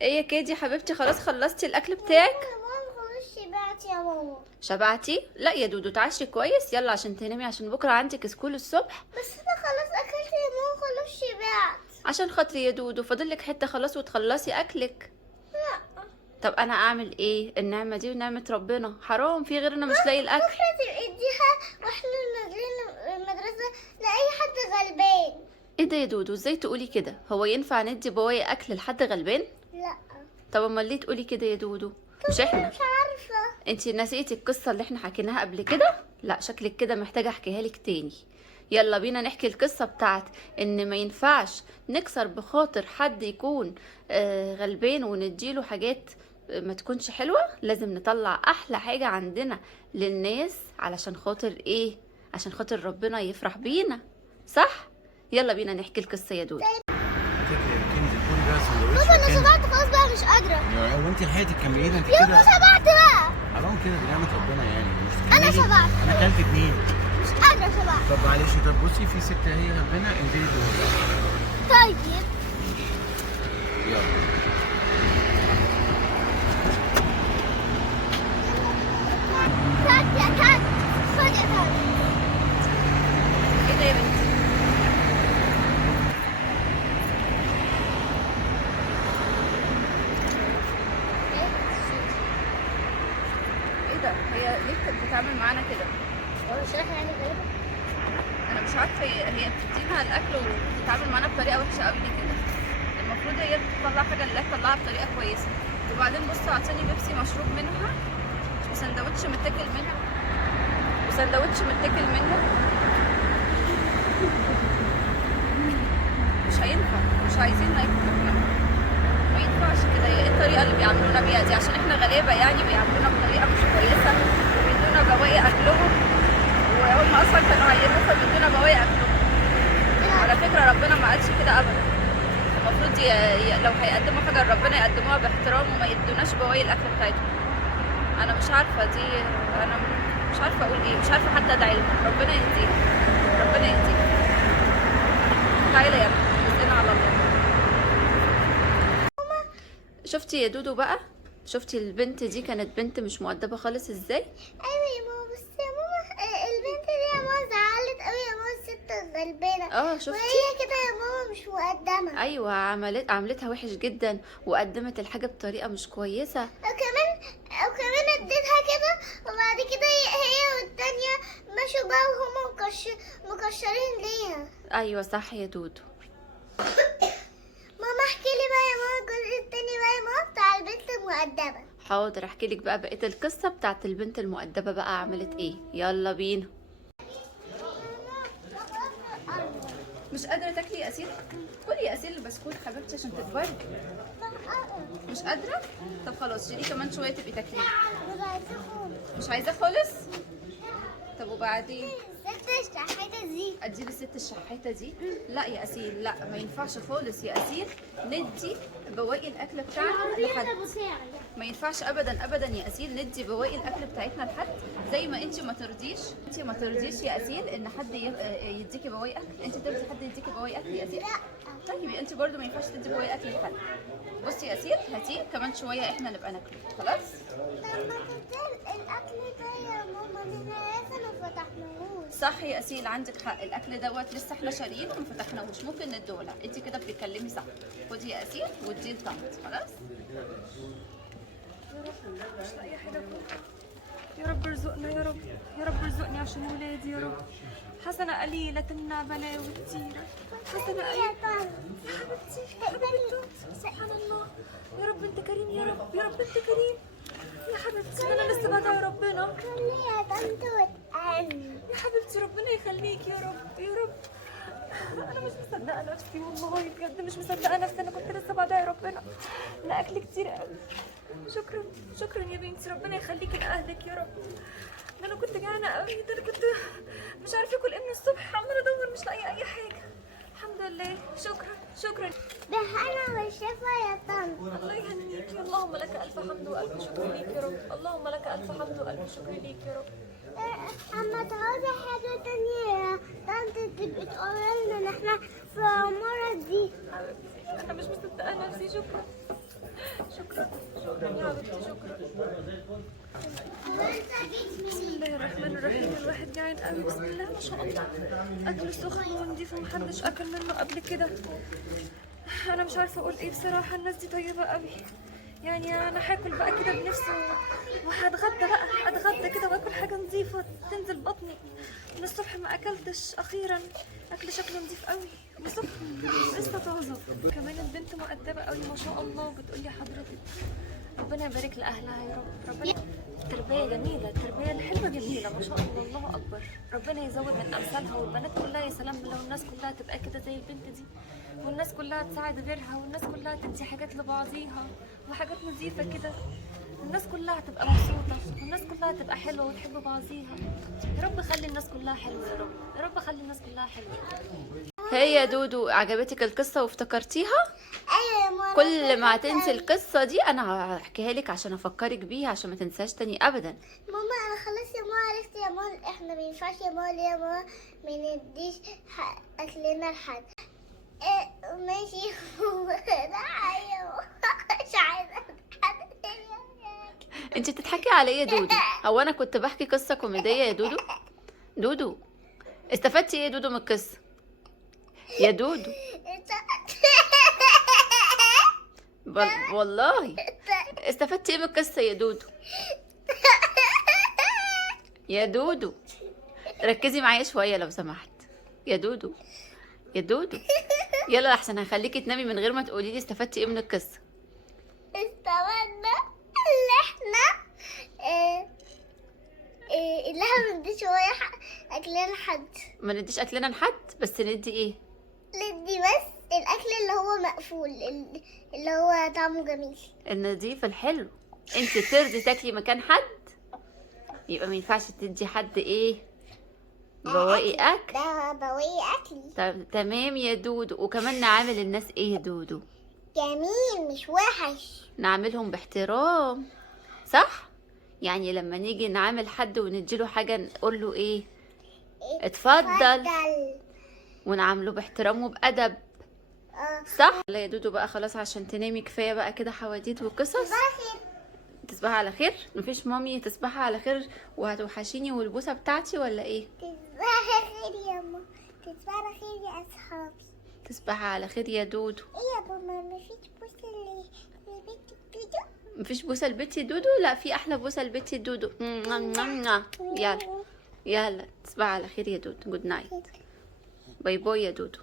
ايه يا كادي حبيبتي، خلاص خلصتي الاكل بتاعك؟ ماما خلاص شبعت يا ماما. شبعتي؟ لا يا دودو تعشي كويس، يلا عشان تنامي عشان بكره عندك سكول الصبح. بس انا خلاص اكلت يا ماما، خلاص شبعت. عشان خاطري يا دودو فاضلك حته خلاص وتخلصي اكلك. لا. طب انا اعمل ايه؟ النعمه دي ونعمه ربنا، حرام في غيرنا مش لاقي الاكل. بكره تبقى اديها واحنا نازلين المدرسه لاي حد غلبان. ايه ده يا دودو، ازاي تقولي كده؟ هو ينفع ندي بواقي اكل لحد غلبان؟ لا. طب امال ليه تقولي كده يا دودو؟ مش طب انا احنا. مش عارفه. انتي نسيتي القصه اللي احنا حكيناها قبل كده؟ لا شكلك كده محتاجه احكيها لك تاني. يلا بينا نحكي القصه بتاعت ان ما ينفعش نكسر بخاطر حد يكون غلبان ونديله حاجات ما تكونش حلوه. لازم نطلع احلى حاجه عندنا للناس علشان خاطر ايه؟ عشان خاطر ربنا يفرح بينا، صح؟ يلا بينا نحكي القصه يا دودو. كنزي كل ده سندوتش. بابا انا شبعت خلاص بقى، مش قادره. هو انت لحقتي تكملي ده؟ انت يابا كده شبعت بقى. حرام كده، دي نعمة ربنا يعني. مش أنا تكملي؟ شبعت. انا اكلت اتنين. مش قادره شبعت. طب معلش، طب بصي في ست هي غلبانه، انزلي دول. طيب. يلا. كات يا كات، خد يا كات. ايه ده يا بنتي؟ ايه ده؟ هي ليه كانت بتتعامل معانا كده؟ هو مش رايح يعني غيره؟ انا مش عارفه هي بتدينا الاكل وبتتعامل معانا بطريقه وحشه قوي ليه كده؟ المفروض هي بتطلع حاجه لله تطلعها بطريقه كويسه. وبعدين بصوا عطاني بيبسي مشروب منها وسندوتش متاكل منها مش هينفع، مش عايزين ناكل. ما ينفعش كده. هي ايه الطريقه اللي بيعاملونا بيها دي؟ عشان احنا غلابه يعني بيعاملونا بطريقه مش كويسه وبيدونا بواقي اكلهم، وهم اصلا كانوا هيموتوا فبيدونا بواقي اكلهم. على فكره ربنا ما قالش كده ابدا. المفروض لو هيقدموا حاجه لربنا يقدموها باحترام وما يدوناش بواقي الاكل بتاعتهم. انا مش عارفه دي، انا مش عارفه اقول ايه، مش عارفه حتى ادعي لهم. ربنا يهديهم، ربنا يهديهم. تعالى يلا رزقنا على الله. شفتي يا دودو بقى؟ شفتي البنت دي كانت بنت مش مؤدبه خالص ازاي؟ ايوه يا ماما، بس يا ماما البنت دي يا ماما زعلت قوي يا ماما، الست غلبانه. شفتي؟ وهي كده يا ماما مش مقدمه. ايوه عملتها وحش جدا وقدمت الحاجه بطريقه مش كويسه. وكمان اديتها كده، وبعد كده هي والتانية مشوا بقى وهما مكشرين ليها. ايوه صح يا دودو. ماما احكي لي بقى يا ماما الجزء التاني بقى يا ماما بتاع البنت المؤدبة. حاضر احكي لك بقى بقيه القصه بتاعت البنت المؤدبه بقى عملت ايه. يلا بينا. مش قادره تاكلي يا اسيل؟ كلي يا اسيل البسكوت حبيبتي عشان تكبري. مش قادره؟ طب خلاص شيلي كمان شويه تبقي تاكلي. مش عايزه خالص؟ طب وبعدين؟ ست الشحاتة دي ادي للست الشحاته دي؟ لا يا اسيل، لا ما ينفعش خالص يا اسيل ندي بواقي الاكل بتاعنا لحد. ما ينفعش ابدا ابدا يا اسيل ندي بواقي الاكل بتاعتنا لحد. زي ما انت ما ترضيش يا اسيل ان حد يديكي بواقي اكل. انت ترضي حد يديكي بواقي اكل يا اسيل؟ طيب انت برضو ما ينفعش تدي بواقي اكل لحد. بصي يا اسيل هاتيه كمان شويه احنا نبقى ناكله خلاص. طب ما تدي الاكل ده يا ماما، من لسه ما فتحناهوش. صح يا اسيل عندك حق، الاكل دوت لسه احنا شاريينه وما فتحناهوش، ممكن نديهولها. انت كده بتتكلمي صح. خدي يا اسيل واديه لطنط خلاص. مش لاقي حاجة. يا رب ارزقنا، يا رب يا رب ارزقني عشان ولادي يا رب. حسنة قليلة تمنع بلاوي كتيرة. حسنة قليلة يا حبيبتي. سبحان الله. يا رب انت كريم، يا رب يا رب انت كريم يا حبيبتي. انا لسه بدعي ربنا. خليها طنط وتقل. يا حبيبتي ربنا يخليك يا رب يا رب. انا مش مصدقه نفسي والله بجد، مش مصدقه نفسي. انا كنت لسه بدعي ربنا. انا اكل كتير قوي. شكرا شكرا يا بنتي، ربنا يخليكي لاهلك يا رب. ده انا كنت جعانه قوي، ده انا كنت مش عارفه اكل ايه من الصبح، عماله ادور مش لاقيه اي حاجه. الحمد لله. شكرا. بالهنا والشفا يا طنط. الله يهنيكي. اللهم لك الف حمد والف شكر ليك يا رب. اللهم لك الف حمد والف شكر ليك يا رب. اما تعوزي حاجة تانية يا طنط تبقي تقولي لنا ان احنا في العمارة دي. حبيبتي انا مش مصدقه نفسي. شكرا شكرا يا حبيبتي، شكرا. بسم الله الرحمن الرحيم. الواحد جعان قوي. بسم الله ما شاء الله. اكل سخن ونضيف ومحدش اكل منه قبل كده. انا مش عارفه اقول ايه بصراحه. الناس دي طيبه قوي. يعني انا هاكل بقى كده بنفسي وهتغدى بقى، اتغدى كده واكل حاجه نظيفه تنزل بطني. من الصبح ما اكلتش، اخيرا اكل شكله نظيف قوي وسخن لسه طازه. كمان البنت مؤدبه قوي ما شاء الله، بتقولي حضرتك. ربنا يبارك لاهلها يا رب. ربنا التربيه جميله، التربيه الحلوه جميله ما شاء الله. الله اكبر. ربنا يزود من امثالها، والبنات كلها يا سلام لو الناس كلها تبقى كده زي البنت دي، والناس كلها تساعد غيرها، والناس كلها تدي حاجات لبعضيها وحاجات نظيفه كده. الناس كلها تبقى مبسوطه، والناس كلها تبقى حلوه وتحب بعضيها. يا رب خلي الناس كلها حلوه، يا رب يا رب خلي الناس كلها حلوه. هي يا دودو عجبتك القصة وافتكرتيها؟ ايوه يا ماما. كل ما تنسي القصة دي أنا هحكيها لك عشان أفكرك بيها، عشان ما تنساش تاني أبدا. ماما انا خلاص يا ماما عرفت يا ماما. احنا ما ينفعش يا ماما ليه يا ماما ما نديش اكلنا لحد. إيه ماشي. انا عايزه مش عايزه حد. انت بتضحكي على ايه يا دودو؟ هو أنا كنت بحكي قصة كوميدية يا دودو؟ دودو استفدتي ايه يا دودو من القصة؟ يا دودو والله استفدتي ايه من القصة يا دودو؟ يا دودو ركزي معايا شوية لو سمحت. يا دودو يا دودو يلا احسن هخليكي تنامي من غير ما تقولي لي استفدتي ايه من القصة. استفدنا اللي احنا اللي احنا بنديش اكلنا لحد. ما نديش اكلنا لحد، بس ندي ايه؟ ندي بس الاكل اللي هو مقفول، اللي هو طعمه جميل، النظيف الحلو. انت ترضي تاكلي مكان حد، يبقى ما ينفعش تدي حد ايه؟ بواقي اكل. ده بواقي اكلي. طب تمام يا دودو. وكمان نعامل الناس ايه يا دودو؟ جميل مش وحش. نعاملهم باحترام، صح؟ يعني لما نيجي نعامل حد ونديله حاجة نقول له ايه؟ اتفضل. ونعامله باحترام وبأدب، صح؟ لا يا دودو بقى خلاص عشان تنامي، كفاية بقى كده حواديت وقصص. تصبحي على خير. مفيش مامي تصبحي على خير وهتوحشيني والبوسة بتاعتي ولا ايه؟ تصبحي على خير يا ماما. تصبحي على خير يا اصحابي. تصبحي على خير يا دودو. ايه يا ماما مفيش بوسة لبيت دودو؟ مفيش بوسة لبيتي دودو؟ لا في احلى بوسة لبيتي دودو. يلا يلا تصبحي على خير يا دودو. جود نايت. باي باي يا دودو.